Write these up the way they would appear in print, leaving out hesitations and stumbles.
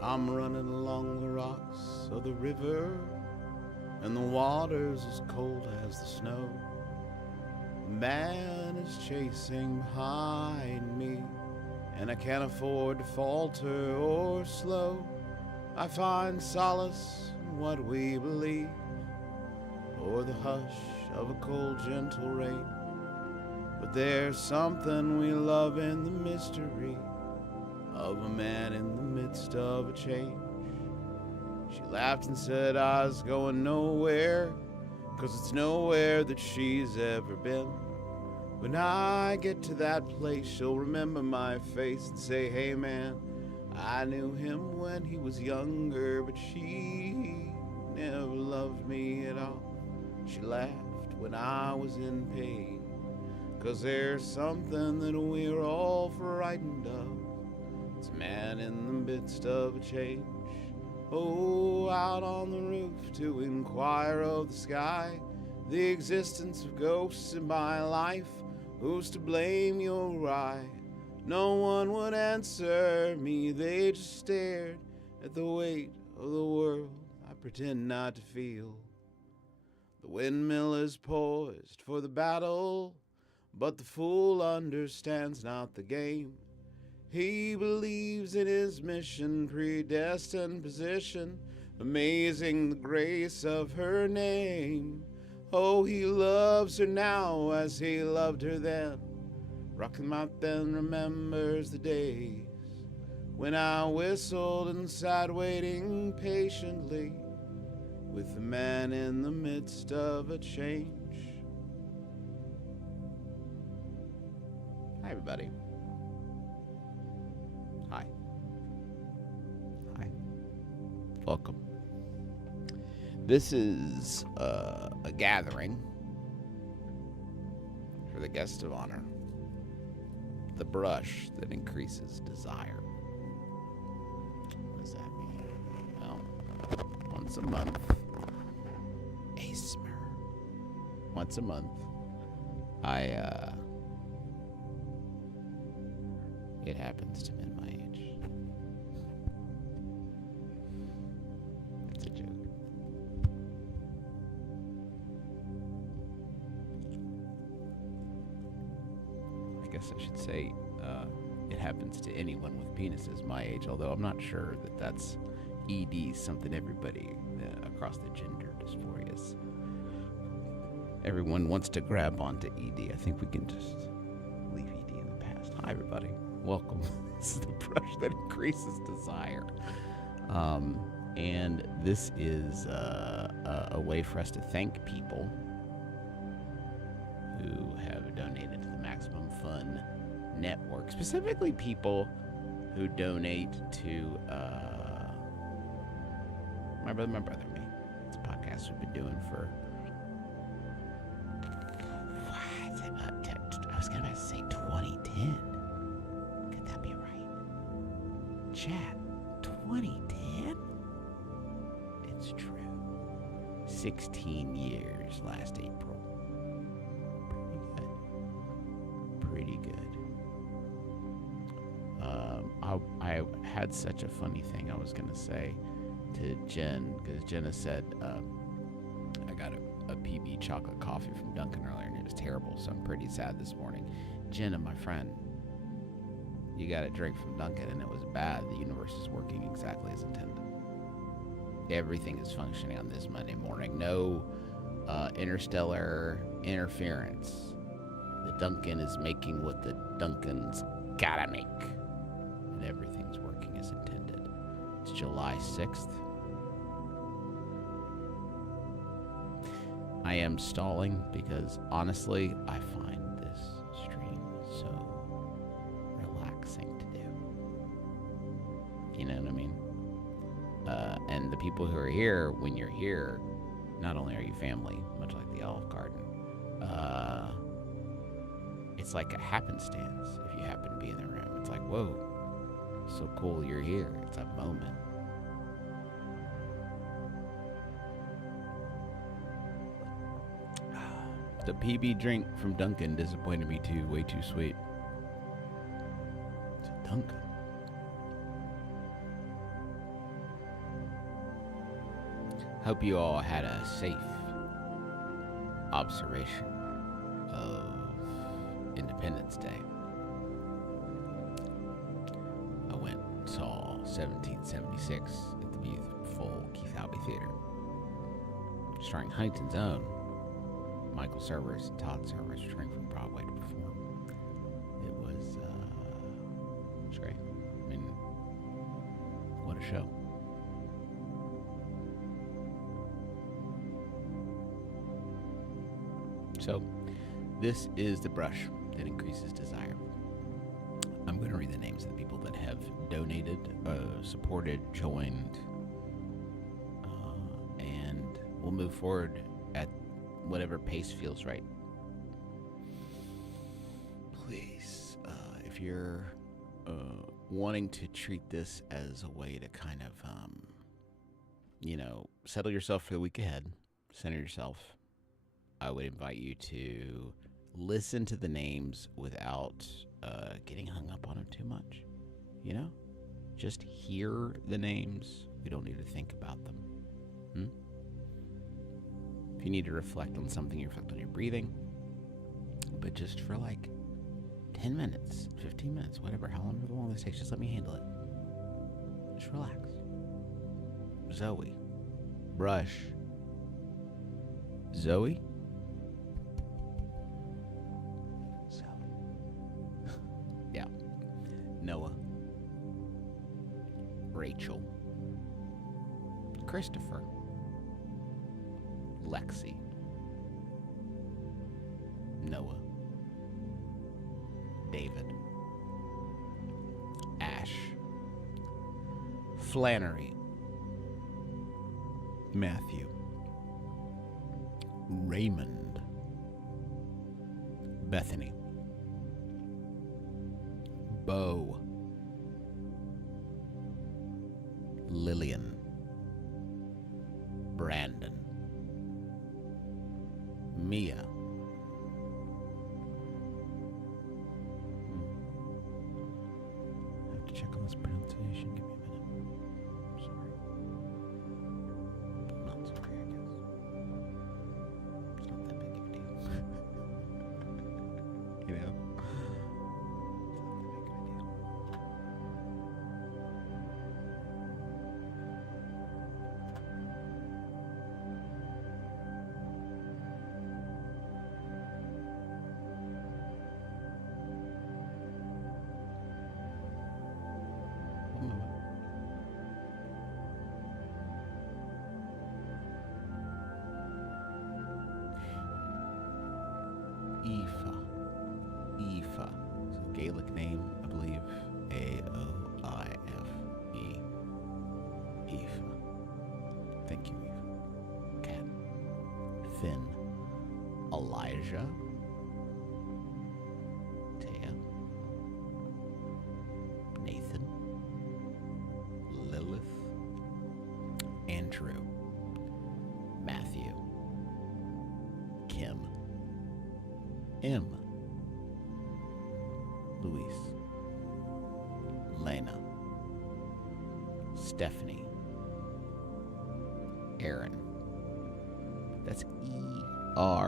I'm running along the rocks of the river, and the water's as cold as the snow. The man is chasing behind me, and I can't afford to falter or slow. I find solace in what we believe, or the hush of a cold, gentle rain. But there's something we love in the mystery of a man in the midst of a change. She laughed and said I was going nowhere, 'cause it's nowhere that she's ever been. When I get to that place, she'll remember my face and say, hey man, I knew him when he was younger, but she never loved me at all. She laughed when I was in pain, 'cause there's something that we're all frightened of. It's a man in the midst of a change. Oh, out on the roof to inquire of the sky, the existence of ghosts in my life. Who's to blame? You're right. No one would answer me. They just stared at the weight of the world I pretend not to feel. The windmill is poised for the battle, but the fool understands not the game. He believes in his mission, predestined position, amazing the grace of her name. Oh, he loves her now as he loved her then. Rocking out then remembers the days when I whistled and sat waiting patiently with the man in the midst of a change. Hi, everybody. Hi. Hi. Welcome. This is a gathering for the guest of honor. The brush that increases desire. What does that mean? Well, once a month, ASMR. Once a month, it happens to men my age. It's a joke. I guess I should say it happens to anyone with penises my age, although I'm not sure that that's ED, something everybody across the gender dysphorias. Everyone wants to grab onto ED. I think we can just leave ED in the past. Hi, everybody. Welcome. This is the brush that increases desire. And this is a way for us to thank people who have donated to the Maximum Fun Network, specifically people who donate to My Brother, and Me. It's a podcast we've been doing for, I was going to say 2010. Could that be right? Chat, 2010? It's true. 16 years last April. Pretty good. I had such a funny thing I was going to say to Jen, because Jenna said, I got a PB chocolate coffee from Dunkin' earlier, and it was terrible, so I'm pretty sad this morning. Jenna, my friend, you got a drink from Dunkin', and it was bad. The universe is working exactly as intended. Everything is functioning on this Monday morning. No interstellar interference. The Dunkin' is making what the Dunkin's gotta make. And everything's working as intended. It's July 6th. I am stalling because, honestly, I find this stream so relaxing to do. You know what I mean? And the people who are here, when you're here, not only are you family, much like the Olive Garden, it's like a happenstance if you happen to be in the room. It's like, whoa, so cool you're here. It's a moment. The PB drink from Dunkin' disappointed me too. Way too sweet. It's a Dunkin'. Hope you all had a safe observation of Independence Day. I went and saw 1776 at the beautiful Keith Albee Theater, starring Huntington's own Michael Cerverus and Todd Cerverus, returning from Broadway to perform. It was great. I mean, what a show. So, this is the brush that increases desire. I'm going to read the names of the people that have donated, supported, joined, and we'll move forward at whatever pace feels right. Please, if you're wanting to treat this as a way to kind of, settle yourself for the week ahead, center yourself, I would invite you to listen to the names without getting hung up on them too much. Just hear the names. We don't need to think about them. If you need to reflect on something, you reflect on your breathing. But just for like 10 minutes, 15 minutes, whatever, however long this takes, just let me handle it. Just relax. Zoe. Brush. Zoe? Yeah. Noah. Rachel. Christopher. Lexi. Noah. David. Ash. Flannery. Matthew. Raymond. Bethany. Bo. Lillian. Brandon. Mia. I have to check on this pronunciation. Give me a minute. I'm sorry. Not sorry, I guess. It's not that big of a deal. It's not that big of a deal. Aoife. It's a Gaelic name, I believe. A-O-I-F-E. Aoife. Thank you, Aoife. Kat. Finn. Elijah. Taya. Nathan. Lilith. Andrew. Matthew. Kim. M. Luis. Lena. Stephanie. Aaron. That's E-R-E-N,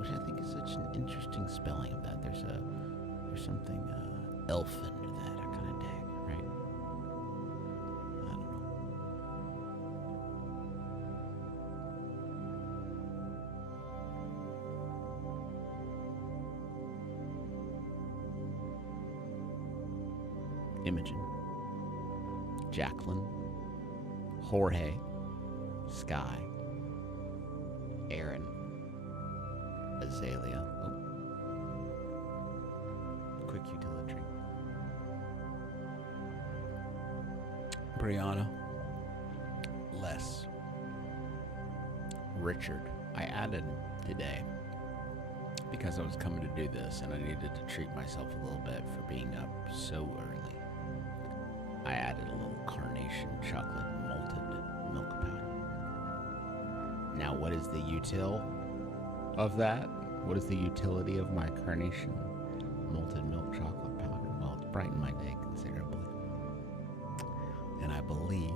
which I think is such an interesting spelling of that. There's something elfin to that. I kind of dig, right? I don't know. Imogen. Jacqueline. Jorge. Sky. Aaron. Azalea. Quick utility. Brianna. Les. Richard. I added today because I was coming to do this and I needed to treat myself a little bit for being up so early. I added a little carnation chocolate malted milk powder. Now, what is the util of that? What is the utility of my carnation malted milk chocolate powder? Well, it's brightened my day considerably. And I believe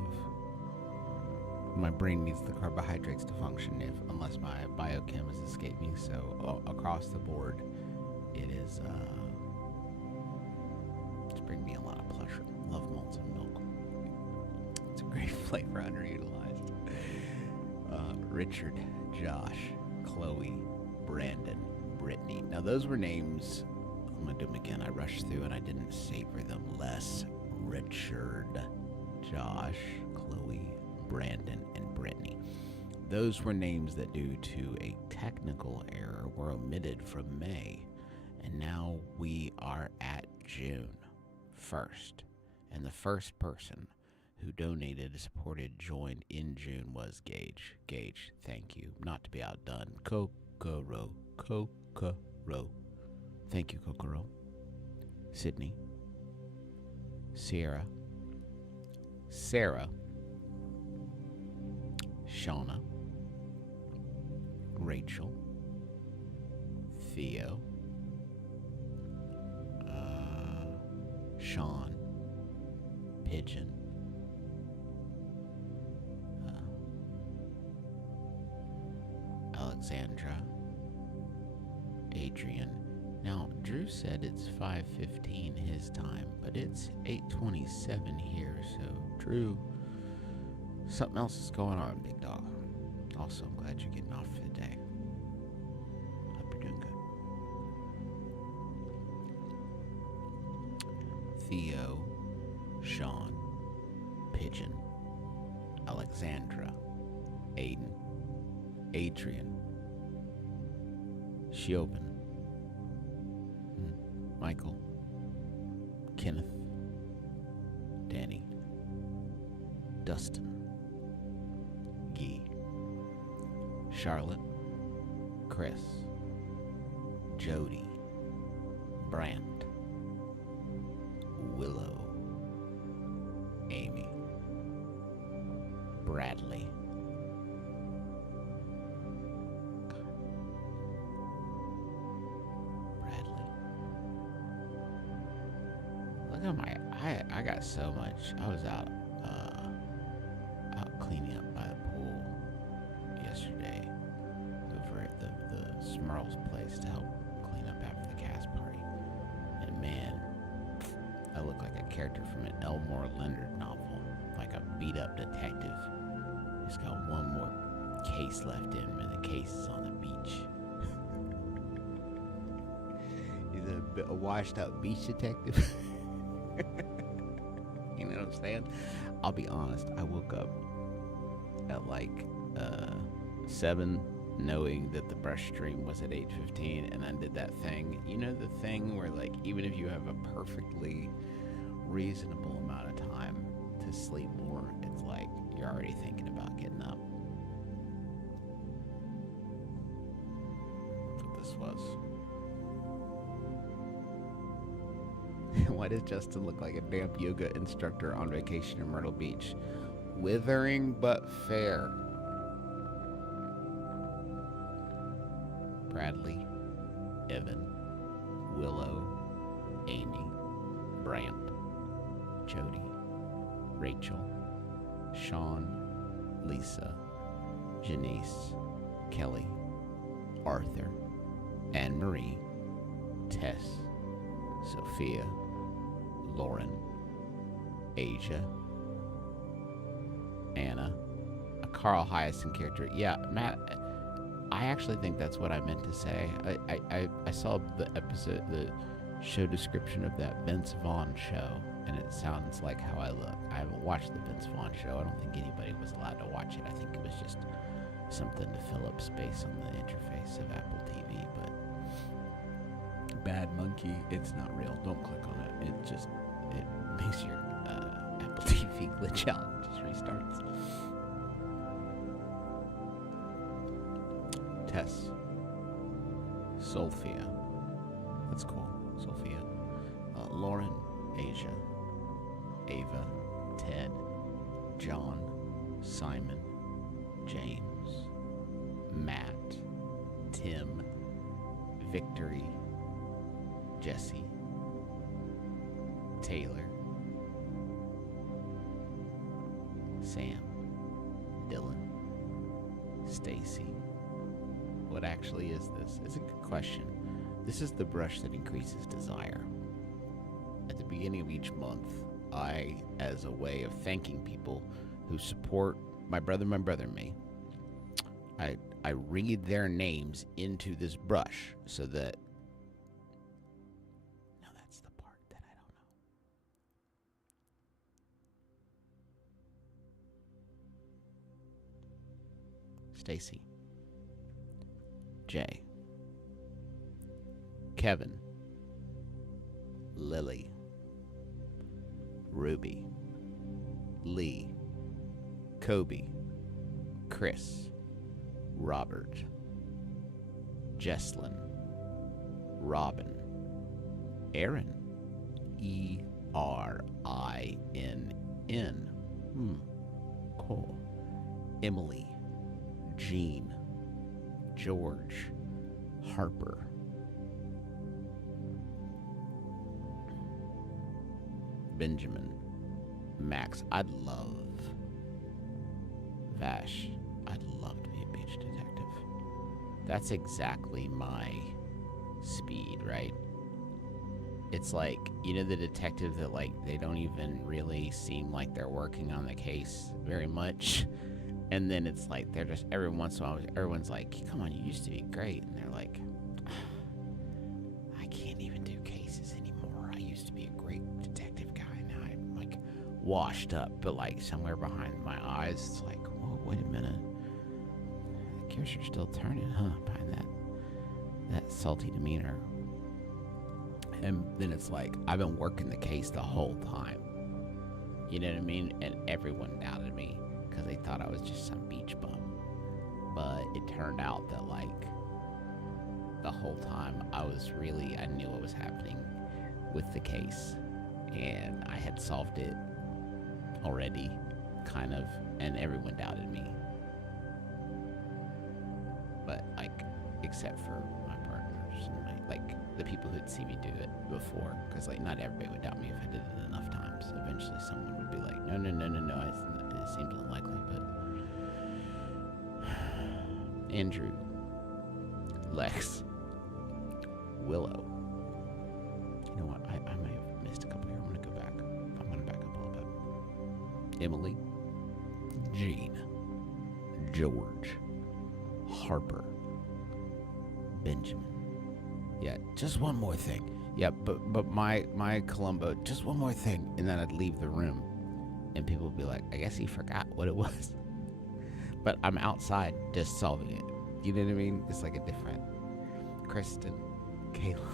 My brain needs the carbohydrates to function, unless my biochem has escaped me. So across the board, it is it's bringing me a lot of pleasure. Love malted milk. It's a great flavor, underutilized. Richard, Josh, Chloe, Brandon, Brittany. Now those were names. I'm gonna do them again. I rushed through and I didn't savor them less. Richard, Josh, Chloe, Brandon, and Brittany. Those were names that, due to a technical error, were omitted from May. And now we are at June 1st. And the first person who donated, supported, joined in June was Gage. Gage, thank you. Not to be outdone. Kokoro. Thank you, Kokoro. Sydney. Sierra. Sarah. Shauna. Rachel. Theo. Sean. Pigeon. Alexandra. Adrian. Now, Drew said it's 5:15 his time, but it's 8:27 here, so Drew, something else is going on, big dog. Also, I'm glad you're getting off for the day. Hope you're doing good. Theo, Sean, Pigeon, Alexandra, Aiden, Adrian, Shiobin, Michael, Kenneth, Danny, Dustin, Guy, Charlotte, Chris, Jody, Brant, Willow, Amy, Bradley, Look at my, I got so much. I was out cleaning up by the pool yesterday over at the Smurl's place to help clean up after the cast party. And man, I look like a character from an Elmore Leonard novel, like a beat up detective. Just got one more case left in, and the case is on the beach. He's a washed up beach detective. You know what I'm saying? I'll be honest, I woke up at like 7, knowing that the brush stream was at 8:15, and then did that thing. You know, the thing where, like, even if you have a perfectly reasonable amount of time to sleep more, it's like you're already thinking about getting up. That's what this was. Why does Justin look like a damp yoga instructor on vacation in Myrtle Beach? Withering but fair. Bradley, Evan, Willow, Amy, Brant, Jody, Rachel, Sean, Lisa, Janice, Kelly, Arthur, Anne-Marie, Tess, Sophia, Lauren, Asia, Anna, a Carl Hyacin character. Yeah, Matt, I actually think that's what I meant to say. I saw the episode, the show description of that Vince Vaughn show, and it sounds like how I look. I haven't watched the Vince Vaughn show. I don't think anybody was allowed to watch it. I think it was just something to fill up space on the interface of Apple TV, but Bad Monkey, it's not real. Don't click on it. It makes your Apple TV glitch out. It just restarts. Tess. Sophia. That's cool. Sophia. Lauren. Asia. Ava. Ted. John. Simon. James. Matt. Tim. Victory. Jesse, Taylor, Sam, Dylan, Stacy. What actually is this? It's a good question. This is the brush that increases desire. At the beginning of each month, I, as a way of thanking people who support my brother, and me, I read their names into this brush so that. No, that's the part that I don't know. Stacy, Jay, Kevin, Lily, Ruby, Lee, Kobe, Chris, Robert, Jesslyn, Robin, Aaron, ERINN, cool, Emily, Jean, George, Harper, Benjamin, Max. I'd love Vash. I'd love to be a beach detective. That's exactly my speed, right? It's like, you know, the detective that, like, they don't even really seem like they're working on the case very much. And then it's like, they're just, every once in a while, everyone's like, come on, you used to be great. And they're like, I can't even do cases anymore. I used to be a great detective guy. Now I'm, like, washed up, but, like, somewhere behind my eyes, it's like, whoa, wait a minute. The gears are still turning, huh? Behind that salty demeanor. And then it's like, I've been working the case the whole time. You know what I mean? And everyone doubted me because they thought I was just some beach bum. But it turned out that, like, the whole time I knew what was happening with the case. And I had solved it already, kind of, and everyone doubted me. But, like, except for my partners and the people who'd see me do it before, because, like, not everybody would doubt me if I did it enough times. Eventually someone would be like, no, it seems unlikely. But Andrew, Lex, Willow. You know what, I may have missed a couple here. I'm going to go back. I'm going to back up a little bit. Emily, Jean, George, Harper, Benjamin. Yeah, just one more thing. Yeah, but my Columbo, just one more thing. And then I'd leave the room. And people would be like, I guess he forgot what it was. But I'm outside just solving it. You know what I mean? It's like a different. Kristen, Kayla,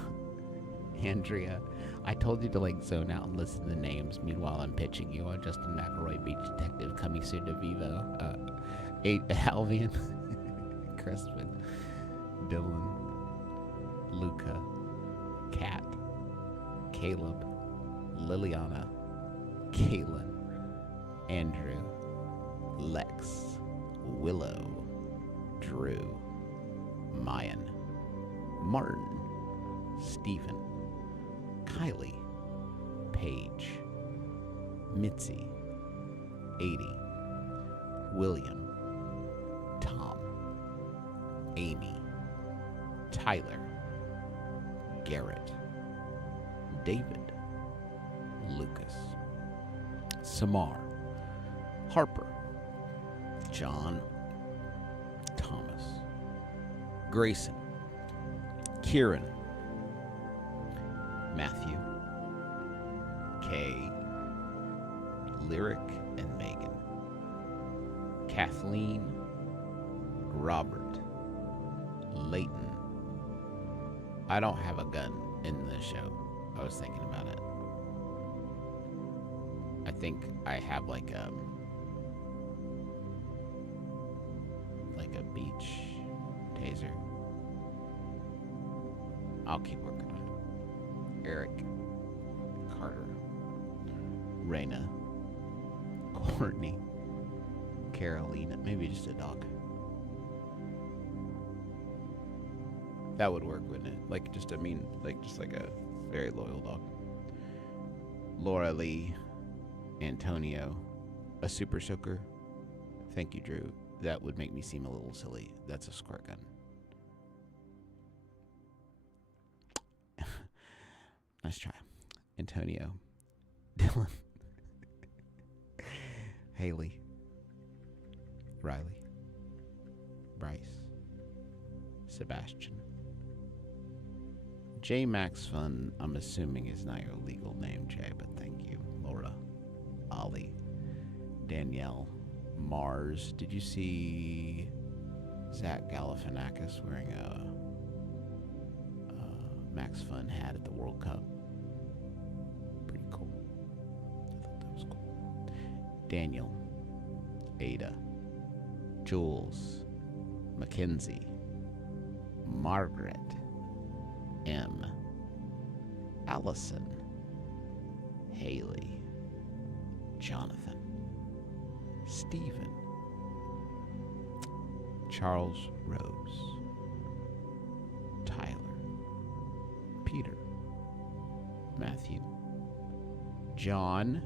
Andrea. I told you to, like, zone out and listen to the names. Meanwhile, I'm pitching you on Justin McElroy, Beach Detective, coming soon to Vivo. Alvian, Crispin, Dylan, Luca, Kat, Caleb, Liliana, Kaylin, Andrew, Lex, Willow, Drew, Mayan, Martin, Stephen, Kylie, Paige, Mitzi, 80, William, Tom, Amy, Tyler, Garrett, David, Lucas, Samar, Harper, John, Thomas, Grayson, Kieran, Matthew, Kay, Lyric and Megan, Kathleen, Robert, Leighton. I don't have a gun in the show. I was thinking about it. I think I have like a beach taser. I'll keep working on it. Eric, Carter, Raina, Courtney, Carolina, maybe just a dog. That would work, wouldn't it? Like, just like a very loyal dog. Laura Lee, Antonio, a super soaker, I Thank you, Drew. That would make me seem a little silly. That's a squirt gun. Nice try. Antonio. Dylan. Haley. Riley. Bryce. Sebastian. J Max Fun, I'm assuming is not your legal name, Jay, but thank you. Laura. Ollie. Danielle. Mars. Did you see Zach Galifianakis wearing a Max Fun hat at the World Cup? Pretty cool. I thought that was cool. Daniel. Ada. Jules. Mackenzie. Margaret. M. Allison. Haley. Jonathan. Stephen. Charles Rose. Tyler. Peter. Matthew. John.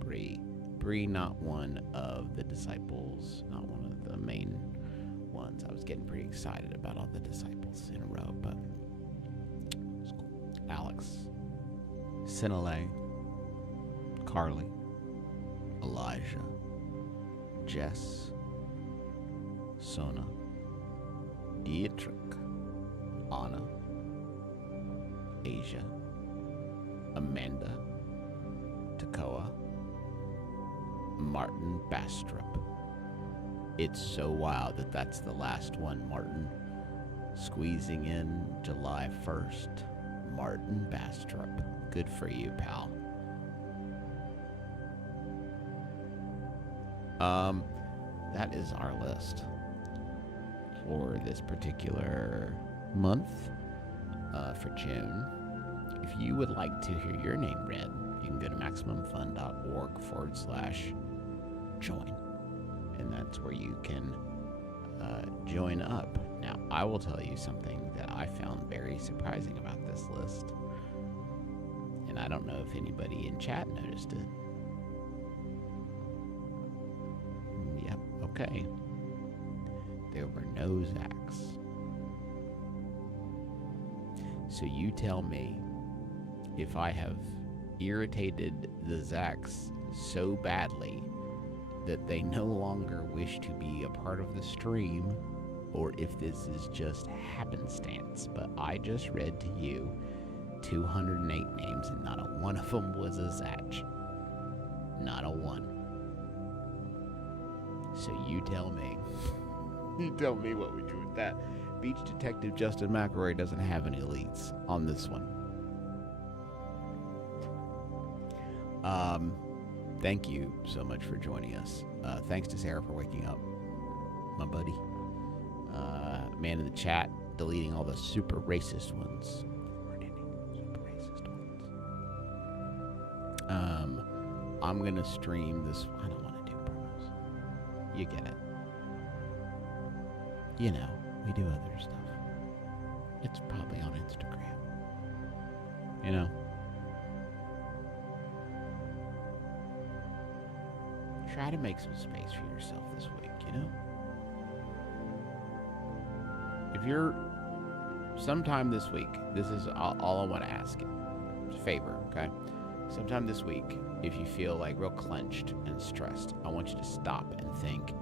Bree. Bree, not one of the disciples, not one of the main ones. I was getting pretty excited about all the disciples in a row, but it's cool. Alex. Sinale. Carly. Elijah. Jess. Sona. Dietrich. Anna. Asia. Amanda. Takoa. Martin Bastrop. It's so wild that that's the last one, Martin. Squeezing in July 1st. Martin Bastrop. Good for you, pal. That is our list for this particular month for June. If you would like to hear your name read, you can go to MaximumFun.org/join. And that's where you can join up. Now, I will tell you something that I found very surprising about this list. And I don't know if anybody in chat noticed it. Yep, okay. There were no Zacks. So you tell me if I have irritated the Zacks so badly that they no longer wish to be a part of the stream, or if this is just happenstance. But I just read to you 208 names, and not a one of them was a Zach. Not a one. So you tell me. You tell me what we do with that. Beach Detective Justin McElroy doesn't have any elites on this one. Thank you so much for joining us. Thanks to Sarah for waking up, my buddy. Man in the chat, deleting all the super racist ones. Super racist ones. I'm going to stream this. I don't want to do promos. You get it. You know, we do other stuff. It's probably on Instagram. You know? Try to make some space for yourself this week, you know? If you're sometime this week, this is all I want to ask you. It's a favor, okay? Sometime this week, if you feel like real clenched and stressed, I want you to stop and think,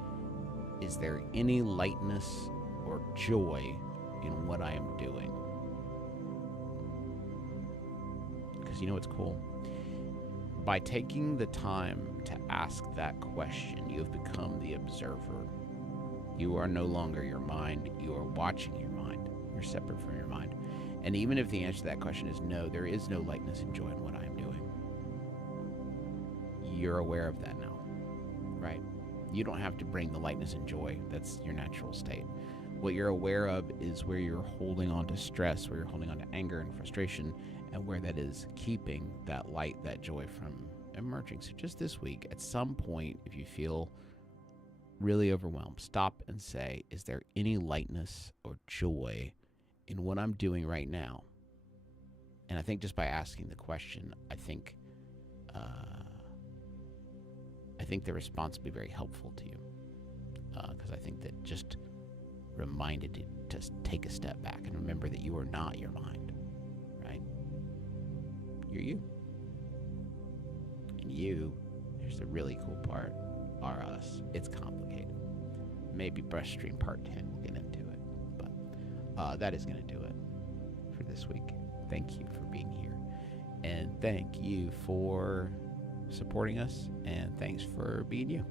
is there any lightness or joy in what I am doing? Because you know what's cool? By taking the time to ask that question, you have become the observer. You are no longer your mind. You are watching your mind. You're separate from your mind. And even if the answer to that question is no, there is no lightness and joy in what I am doing. You're aware of that now, right? You don't have to bring the lightness and joy. That's your natural state. What you're aware of is where you're holding on to stress, where you're holding on to anger and frustration, and where that is keeping that light, that joy from emerging. So just this week, at some point, if you feel really overwhelmed, stop and say, is there any lightness or joy in what I'm doing right now? And I think just by asking the question, I think think the response will be very helpful to you, because I think that just reminded you to take a step back and remember that you are not your mind, right? You're you. And you, here's the really cool part, are us. It's complicated. Maybe Brush Stream Part 10, we'll get into it. But that is going to do it for this week. Thank you for being here. And thank you for supporting us. And thanks for being you.